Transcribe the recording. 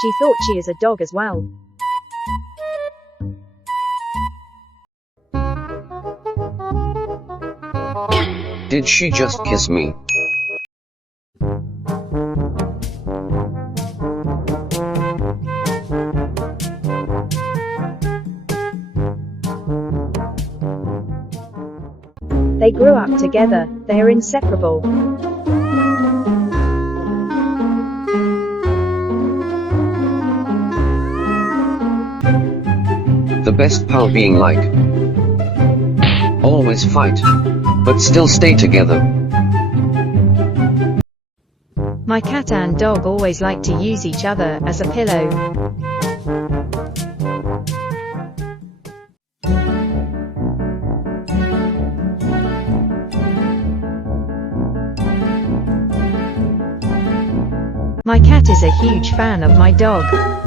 She thought she is a dog as well. Did she just kiss me? They grew up together, they are inseparable. The best part being like always fight, but still stay together. My cat and dog always like to use each other as a pillow. My cat is a huge fan of my dog.